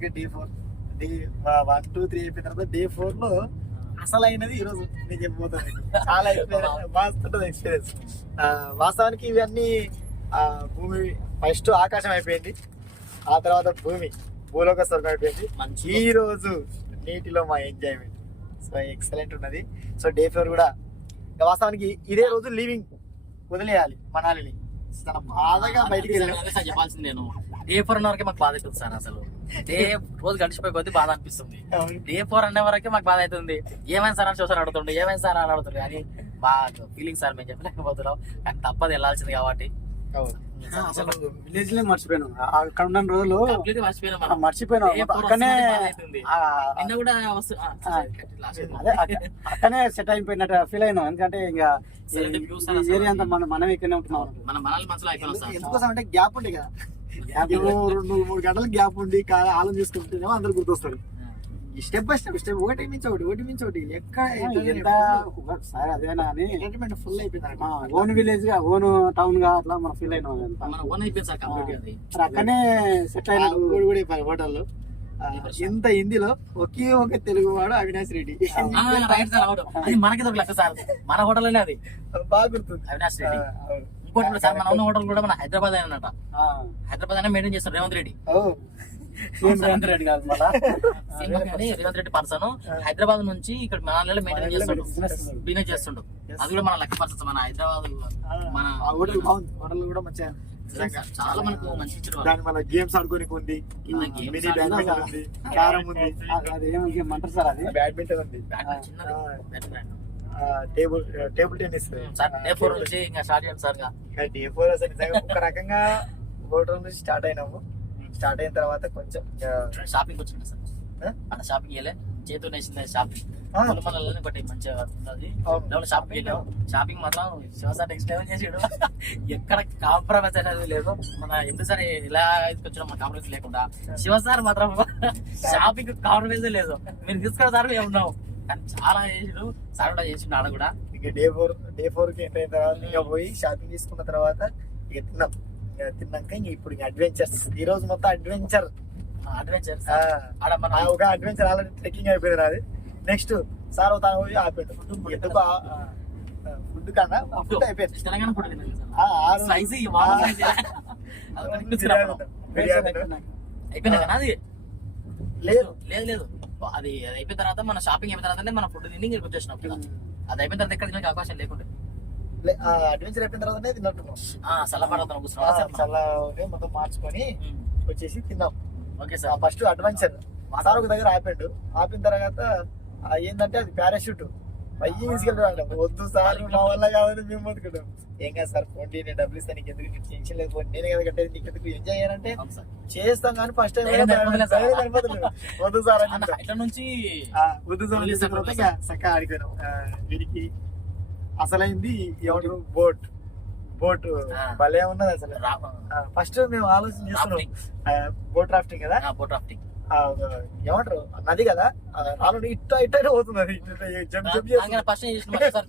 అయినాక day 4 day 1 2 3 అయిపోయిన తర్వాత డే 4 లో అసలైనది ఈ రోజు నేను చెప్పబోతాను. చాలా బాగుంటుంది ఎక్స్పీరియన్స్. వాస్తవానికి ఇవన్నీ భూమి ఫస్ట్ ఆకాశం అయిపోయింది, ఆ తర్వాత భూలోక స్వర్గం అయిపోయింది. ఈ రోజు నీటిలో మా ఎంజాయ్మెంట్ సో ఎక్సలెంట్ ఉన్నది. సో డే 4 కూడా వాస్తవానికి ఇదే రోజు లీవింగ్ వదిలేయాలి మనాలిని. తన బాధగా బయటికి చెప్పాల్సింది నేను డే 4 అన్న వరకే మాకు బాధ అవుతుంది సార్. అసలు డే రోజు గడిచిపోయి కొద్ది బాధ అనిపిస్తుంది. డే 4 అనే వరకే మాకు బాధ అవుతుంది. ఏమైనా సార్ అని చూసారు అడుగుతుండే, ఏమైనా సార్ అని అడుగుతుంది. కానీ బాగా ఫీలింగ్ సార్ మేము చెప్పలేకపోతున్నాం, కానీ తప్పదు వెళ్ళాల్సింది కాబట్టి. అసలు విలేజ్ లో మర్చిపోయాను. అక్కడ ఉన్న రోజులు మర్చిపోయాను. అక్కడనే అక్కడనే సెట్ అయిపోయినట్టు ఫీల్ అయినాం. ఎందుకంటే ఇంకా ఏరియా అంతా మనం ఇక్కడనే ఉంటున్నాం. ఎందుకోసం అంటే గ్యాప్ ఉండే కదా, 2-3 గంటల గ్యాప్ ఉండి ఆలోచన చేసుకుంటేనేమో అందరు గుర్తొస్తారు. స్టెప్ బై స్టెప్ ఒకటి మించి ఒకటి ఎక్కడ అదేనా అని ఫుల్ అయిపోయింది. ఓన్ విలేజ్ గా ఓన్ టౌన్ గా అట్లా మనం ఫీల్ అయినాం. అక్కడనే సెట్ అయినా హోటల్లో ఇంత హిందీలో ఒకే ఒక తెలుగు వాడు అవినాష్ రెడ్డి. మనకి లెక్క సార్, మన హోటల్ అది బాగా గుర్తుంది అవినాష్ రెడ్డి. ఇంకోటి సార్ మన ఉన్న హోటల్ కూడా మన హైదరాబాద్ అయినట. హైదరాబాద్ అయినా మెయింటైన్ చేస్తారు రేవంత్ రెడ్డి. రేవంత్ రెడ్డి కాదు మళ్ళా రేవంత్ రెడ్డి పర్సన్ హైదరాబాద్ నుంచి ఇక్కడ మనాలిలో మెయింటైన్ చేస్తుండు, బిజినెస్ చేస్తుండు. అది కూడా మన లెక్క పర్సన్స్ మన హైదరాబాద్ మన హోటల్ కూడా మంచిగా చాలా మనకు మంచి ఇచ్చారు. దాని మన గేమ్స్ ఆడుకోనికి ఉంది, మినీ బ్యాడ్మింటన్ ఉంది, క్యారమ్ ఉంది, ఏమంటారు సార్ అది బ్యాడ్మింటన్ ఉంది, టేబుల్ టెన్నిస్. డే 4 నుంచి ఇంకా స్టార్ట్ చేయండి సార్. డే 4 అసలు నిజంగా ఒక రకంగా హోటల్ నుంచి స్టార్ట్ అయినాము. స్టార్ట్ అయిన తర్వాత కొంచెం షాపింగ్ వచ్చింది సార్. అక్కడ షాపింగ్ చేయలే, చేతితో నేసింది షాపింగ్ ఒకటి మంచిగా ఉంటుంది. షాపింగ్ వెళ్ళాం. షాపింగ్ మాత్రం శివసార్ నెక్స్ట్ లెవెల్ చేసాడు. ఎక్కడ కాంప్రమైజ్ అనేది లేదు. మన ఎందుకు సార్ ఇలా తీసుకొచ్చిన మన కాంప్రమైజ్ లేకుండా శివసార్ మాత్రం షాపింగ్ కాంప్రమైజ్ లేదు. మీరు తీసుకున్న సార్ మేము ఉన్నాం, కానీ చాలా చేసాడు సార్ కూడా చేసిండు ఆడ కూడా. ఇక డే 4 కి ఎంటర్ అయిన తర్వాత ఇంకా పోయి షాపింగ్ తీసుకున్న తర్వాత ఇక తిన్నాక ఇంక ఇప్పుడు అడ్వెంచర్స్. ఈ రోజు మొత్తం అడ్వెంచర్ ఒక అడ్వెంచర్ ఆల్రెడీ ట్రెక్కింగ్ అయిపోయింది నాది. నెక్స్ట్ సార్ తను పోయి ఆపాడు ఎందుకు ఫుడ్ కన్నా ఫుడ్ అయిపోయింది. తెలంగాణ ఫుడ్ అయిపోయింది కదా అది. లేదు లేదు లేదు అది అయిపోయిన తర్వాత మన షాపింగ్ అయిపోయిన తర్వాత మన ఫుడ్ తిని ఇంటికి వచ్చేసినాం. అది అయిపోయిన తర్వాత ఎక్కడ తినడానికి అవకాశం లేకుండా అడ్వెంచర్ అయిపోయిన తర్వాత తిన్నట్టు చల్ల మొత్తం మార్చుకొని వచ్చేసి తిన్నాం. Okay sir. First adventure sir ఒక దగ్గర ఆపాడు. ఆపిన తర్వాత ఏంటంటే అది పారాషూట్ పైకి తీసుకెళ్ళాడు. వద్దు సార్ మా వల్ల కాదని మేము అనుకుంటాం. ఏం కాదు సార్ పోండి, నేను డబ్బులు ఇస్తాను, నీకు ఎందుకు టెన్షన్ లేదు, పోండి నేనే కదా కట్టేది, నీకు ఎందుకు ఎంజాయ్ చేయాలంటే చేస్తాం. కానీ ఫస్ట్ టైం వద్దు సార్ ఇట్లా నుంచి వద్దు సార్ చక్కగా ఆడిపోయినాం. వీడికి అసలైంది ఏమంటారు బోట్ భలే ఉన్నది అసలు. ఫస్ట్ మేము ఆలోచన చేస్తున్నాం బోట్ రాఫ్టింగ్ కదా, బోట్ రాఫ్టింగ్ ఏమంటారు నది కదా, రాళ్ళు ఇట్ట పోతుంది. ఫస్ట్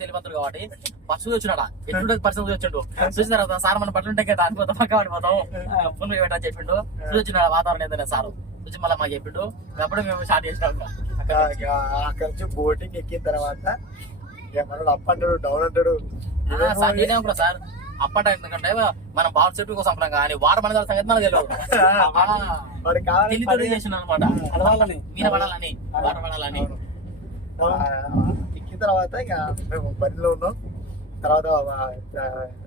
తెలియదు కాబట్టి ఫస్ట్ వచ్చినాడా ఎటువంటి పరిస్థితి వచ్చిండు. చూసిన తర్వాత సార్ మన బట్టలు ఉంటాయి కదా అనుకోతాం పక్క పడిపోతాం ఫోన్ పెట్టా చెప్పిండు. చూసినాడు వాతావరణం ఏదైనా సార్ చూసి మళ్ళీ మాకు చెప్పిండు. అప్పుడు మేము స్టార్ట్ చేసినాం. అక్కడ నుంచి బోటింగ్ ఎక్కిన తర్వాత మనోడు అప్ అంటాడు డౌన్ అంటాడు. నేనే అనుకున్నా సార్ అప్ అంటే ఎందుకంటే మనం బాల్ సెట్ కోసం అనుకున్నాం, కానీ వాడు మన సంగతి మనకు తెలియదు చేసిన అనమాట. మీద పడాలని వాటర్ పడాలని ఎక్కిన తర్వాత ఇక మేము బండిలో ఉన్నాం. తర్వాత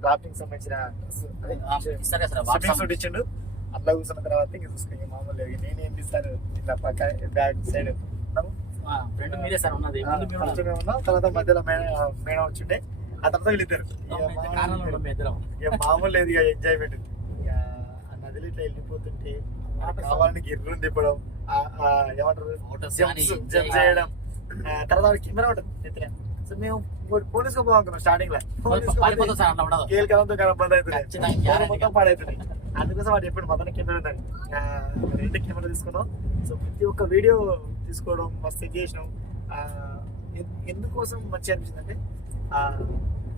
రాఫ్టింగ్ సంబంధించిన సూట్ ఇచ్చిండు. అట్లా కూర్చున్న తర్వాత ఇంక చూసుకుని మామూలు నేనేం తీస్తాను ఇట్లా పక్క బ్యాక్ సైడ్ మీరే సార్ ఉన్నది. తర్వాత మధ్యలో మేడం వచ్చిండే. ఆ తర్వాత వీళ్ళిద్దరు మామూలు లేదు ఇక ఎంజాయ్మెంట్. ఆ నదిలో ఇట్లా వెళ్ళిపోతుంటే కావాలని గిర్రం తిప్పడం, ఏమంటారు జంప్ చేయడం. తర్వాత కెమెరా ఉంటుంది. సో మేము పోలీస్ గా పోవాలనుకున్నాం స్టార్టింగ్ లో. కేల్కలంతో బంద్ అవుతుంది, మొత్తం పాడవుతుంది. అందుకోసం వాడు ఎప్పుడు మొత్తం కెమెరా ఉందండి. 2 కెమెరా తీసుకున్నాం. సో ప్రతి ఒక్క వీడియో తీసుకోవడం మస్తు చేసినాం. ఎందుకోసం మంచి అనిపించింది అంటే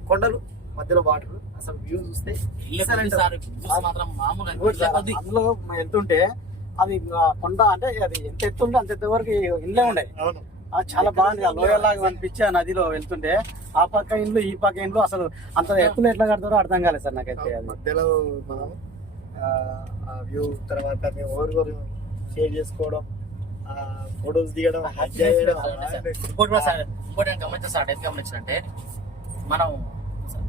కొండలు మధ్యలో వాటర్ అసలు వ్యూ చూస్తే అందులో వెళ్తుంటే అది కొండ అంటే అది ఎంత ఎత్తు ఉంటే అంత ఎత్తు వరకు ఇండ్లే ఉండే. అవును. చాలా బాగుంది. ఆ లోయలాగా అనిపించి ఆ నదిలో వెళ్తుంటే ఆ పక్క ఇండ్లు ఈ పక్క ఇండ్లు అసలు అంత ఎత్తులో ఎట్లా కడతారో అర్థం కాలేదు సార్ నాకైతే. అది మధ్యలో మనం వ్యూ తర్వాత మేము ఓవర్ షేర్ చేసుకోవడం, ఫొటోస్ దిగడం, ఎంజాయ్ చేయడం. ఇంకోటి కూడా సార్, ఇంకోటి నేను గమనించాను సార్, ఎంత గమనించానంటే మనం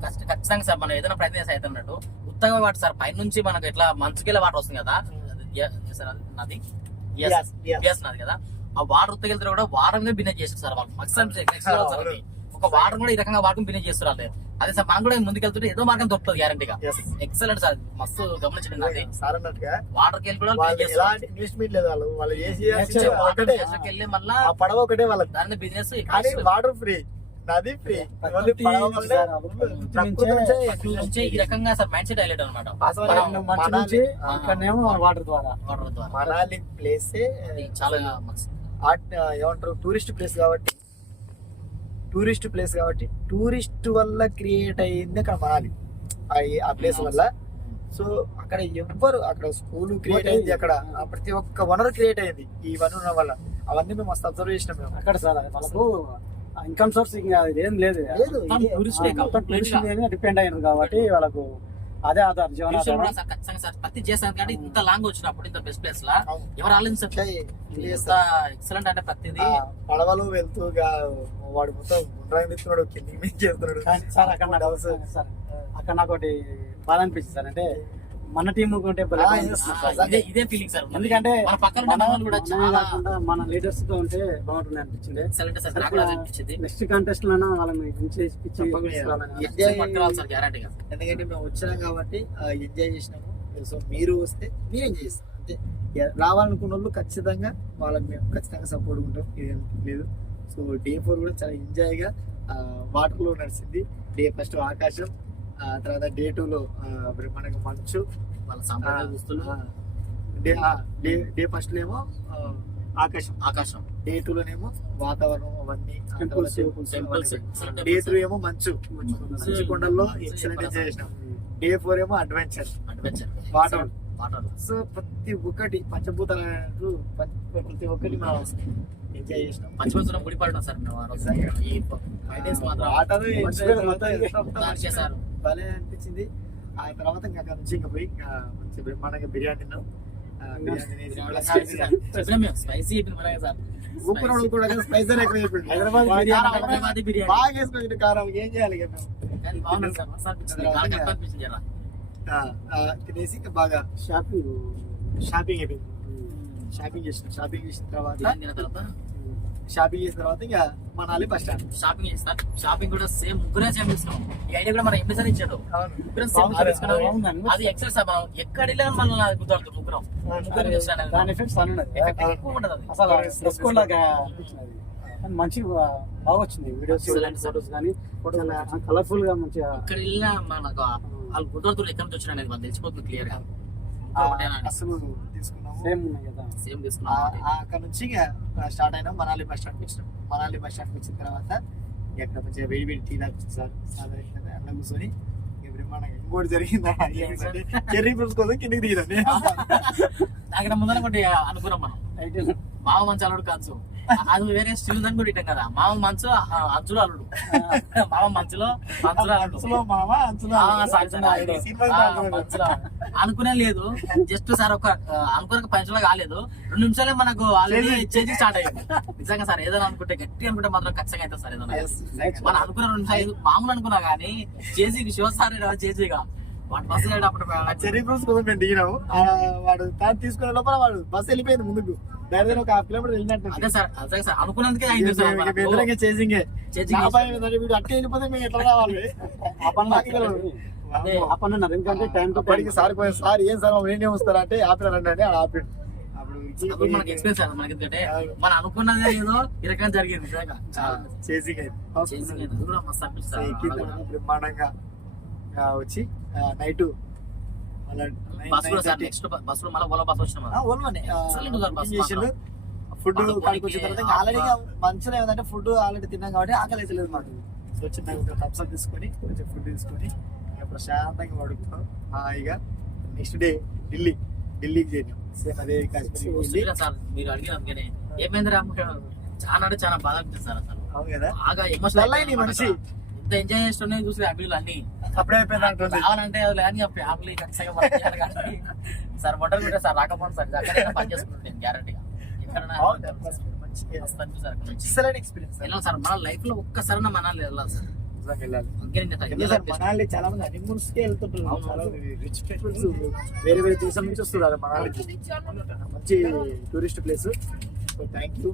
ఖచ్చితంగా సార్ మనం ఏదైనా ప్రయత్నం చేసి అయితే అన్నట్టు ఉత్తగా వాటర్ సార్ పైనుంచి మనకు ఎట్లా మంచుకెళ్ళే వాటర్ వస్తుంది కదా సార్, నది నది కదా, ఆ వాటర్ ఉత్తకెళ్తే కూడా వాటర్ మీద బిజినెస్ చేస్తారు సార్ వాళ్ళు. మాక్సిమం ఒక వాటర్ కూడా ఈ రకంగా వాటర్ బిజినెస్ చేస్తారు. అదే సార్ మనం కూడా ముందుకెళ్తుంటే ఏదో మార్గం దొరుకుతుంది గ్యారంటీగా. ఎక్సలెంట్ సార్, మస్తు గమనించండి అది సార్ అన్నట్టుగా వాటర్ కి వెళ్ళి ఎలాంటి ఇన్వెస్ట్మెంట్ లేదు. వాళ్ళు వెళ్ళి మళ్ళీ పడవ ఒకటే వాళ్ళకి, దాని బిజినెస్ వాటర్ ఫ్రీ, నది ఫ్రీ. ఈ రకంగా సార్ మైండ్ సెట్ హైలైట్ అనమాట. వాటర్ ద్వారా మనాలి ప్లేస్ చాలా ఏమంటారు టూరిస్ట్ ప్లేస్ కాబట్టి టూరిస్ట్ వల్ల క్రియేట్ అయ్యింది అక్కడ మనాలి, ఆ ప్లేస్ వల్ల. సో అక్కడ ఎవ్వరు, అక్కడ స్కూల్ క్రియేట్ అయింది, అక్కడ ప్రతి ఒక్క వనరు క్రియేట్ అయింది ఈ వనరు వల్ల. అవన్నీ మేము మస్తు అబ్జర్వ్ చేసినాం మేము అక్కడ సార్. వాళ్ళకు ఇన్కమ్ సోర్స్ ఏం లేదు, డిపెండ్ అయినారు కాబట్టి వాళ్ళకు అదే ఆధార్ జీవనాధారం. ప్రతి చేస్తాను కానీ ఇంత లాంగ్ వచ్చినప్పుడు ఇంత బెస్ట్ ప్లేస్ లా ఎవరు ఆలోచించారు ఎక్సలెంట్ అంటే ప్రతిదీ పడవలు వెళ్తూ వాడు మొత్తం గుండ్రాన్ని తిప్పుతున్నాడు, కిందికి మీద చేస్తున్నాడు. సార్ అక్కడ నాకు ఒకటి బాధ అనిపిస్తుంది సార్, అంటే మన టీం ఉంటే ఇదే ఫీలింగ్ సార్. ఎందుకంటే మన పక్కన కూడా మన లీడర్స్ తో ఉంటే బాగుంటుంది అనిపించింది. నెక్స్ట్ కాంటెస్ట్ లోనే వాళ్ళని గ్యారంటీగా, ఎందుకంటే మేము వచ్చినాం కాబట్టి ఎంజాయ్ చేసినాము. సో మీరు వస్తే మీరు ఎంజాయ్ చేస్తాం అంతే. రావాలనుకున్న వాళ్ళు ఖచ్చితంగా వాళ్ళకి మేము ఖచ్చితంగా సపోర్ట్ ఉంటాం, ఇదేం లేదు. సో డే 4 కూడా చాలా ఎంజాయ్ గా వాటర్ లో నడిచింది. డే ఫస్ట్ ఆకాశం, తర్వాత డే 2లో మనకు మంచు, వాళ్ళ సాంప్రదాయ దుస్తులు. డే ఫస్ట్ లో ఏమో ఆకాశం, డే 2లోనేమో వాతావరణం అవన్నీ, డే 3 ఏమో మంచు కొండల్లో ఎక్సలెంట్ ఎంజాయ్ చేసినాం. డే 4 ఏమో అడ్వెంచర్ వాటర్. సో ప్రతి ఒక్కటి పంచభూతాలు ప్రతి ఒక్కటి మనం ఎంజాయ్ చేసినాం. పంచభూతం గుడి పడడం సార్ భలే అనిపించింది. ఆ తర్వాత ఇంకా అక్కడ నుంచి ఇంకా పోయి మంచి బ్రహ్మాండంగా బిర్యానీ తిన్నాం. స్పైసీ ఉప్పు నూనె కూడా స్పైసీ ఎక్కువ చెప్పిండు. హైదరాబాద్ బాగా వేసుకొచ్చింది కారం. ఏం చేయాలి తినేసి ఇంకా బాగా షాపింగ్ అయిపోయింది. షాపింగ్ చేసిన తర్వాత ఇంకా మనాలి బస్ స్టాండ్ షాపింగ్ చేస్తారు. షాపింగ్ కూడా సేమ్ ముగ్గురే సేమ్ తీసుకున్నాం. ఈ ఐడియా కూడా మనం ఎంబీసీ ఇచ్చాడు. అది ఎక్సెల్ సార్, మనం ఎక్కడ వెళ్ళినా మనం కుదరదు. ముగ్గురం మంచి బాగా వచ్చింది వీడియోస్, ఫోటోస్ కానీ కలర్ఫుల్ గా మంచిగా. ఇక్కడ వెళ్ళినా మనకు వాళ్ళు కుదరదు ఎక్కడి నుంచి వచ్చిన అనేది మనకు తెలిసిపోతుంది క్లియర్ గా. అసలు తీసుకున్నాము సేమ్ తీసుకున్నాం. అక్కడ నుంచి స్టార్ట్ అయినా మనాలి బస్ స్టాండ్ వచ్చినాం. మనాలి బస్ స్టాండ్ వచ్చిన తర్వాత ఎక్కడ మంచిగా వేడి వేడి టీ తాగొచ్చు సార్. అలా కూర్చొని ఇంకోటి జరిగిందా, చెర్రీ ఫ్రూట్స్ కోసం కిందికి దిగిరండి. అక్కడ ముందర ఒకటి అనుకున్నాం మనం, మామ మంచి అల్లుడు కాదు, అది వేరే స్టిల్ దాని కూడా ఇట్టాం కదా. మామ మంచు అంచులో అల్లుడు, మామ మంచులో అనుకునే లేదు. జస్ట్ సార్ ఒక అనుకునే 10 నిమిషాలు కాలేదు, 2 నిమిషాలే మనకు ఆల్రెడీ చేసి స్టార్ట్ అయ్యింది. నిజంగా సార్ ఏదైనా అనుకుంటే గట్టి అనుకుంటే మాత్రం ఖచ్చితంగా అయితే సార్ ఏదైనా మనం అనుకున్న 2 నిమిషాలు మామూలు అనుకున్నా కానీ చేసి శివ సార్ చేసిగా వాడు బస్సు వెళ్ళేటప్పుడు చెర్రీ ఫ్రూట్స్ కోసం మేము దిగినాము. వాడు తాను తీసుకునే లోపల వాడు బస్సు వెళ్ళిపోయింది ముందుకు. దాని ఒక 1/2 కిలోమీటర్ వెళ్ళినట్టు. అదే సార్ అనుకున్నందుకే చేసింగ్ అట్టే వెళ్ళిపోతే మేము ఎట్లా రావాలి. ఎందుకంటే టైం టు పడికి సార్ సార్ ఏం సార్ నేనే వస్తారా అంటే ఆపినారండి అని ఆపిండు. అప్పుడు మనకి ఎక్స్పీరియన్స్ సార్ మనకి, ఎందుకంటే మనం అనుకున్నదే ఏదో ఈ రకంగా జరిగింది. చేసింగ్ బ్రహ్మాండంగా వచ్చి నైట్ ఫుడ్ వచ్చిన తర్వాత ఆల్రెడీ మంచిగా ఏదంటే ఫుడ్ ఆల్రెడీ తిన్నాం కాబట్టి ఆకలి అయితే లేదు మాకు. సో చిన్న థమ్స్అప్ తీసుకొని కొంచెం ఫుడ్ తీసుకొని ప్రశాంతంగా పడుకుంటాం హాయిగా. నెక్స్ట్ డే ఢిల్లీకి చేరినాం సేమ్ అదే కాశ్మీర్ వెళ్ళి వస్తుంది సార్ మీరు అడిగిన అందుకనే ఏమైంది రా చాలా అంటే చాలా బాధ అనిపిస్తుంది సార్ అసలు అవును కదా బాగా డల్ ఎమోషనల్ అయింది మనిషి ఎంత ఎంజాయ్ చేస్తున్నాయి చూసి ఫ్యామిలీలు అన్ని అప్పుడే అయిపోయింది అంటుంది కావాలంటే అది లేని ఫ్యామిలీ ఖచ్చితంగా మనం చేయాలి కానీ సార్ వంటలు కూడా సార్ రాకపోండి సార్ అక్కడైనా పని చేసుకుంటాను గ్యారంటీగా ఎక్కడైనా మస్తు అనిపిస్తుంది సార్ అక్కడ నుంచి. ఎక్సలెంట్ ఎక్స్పీరియన్స్ వెళ్ళాలి సార్ మన లైఫ్ లో ఒక్కసారి మనాలి వెళ్ళాలి సార్ వెళ్ళాలి అందుకే నేను ఎందుకు సార్ మనాలి చాలా మంది హనీమూన్స్ కే వెళ్తుంటారు అవును. చాలా రిచ్ పీపుల్స్ వేరే వేరే దేశం నుంచి వస్తున్నారు మనాలికి మంచి tourist place so thank you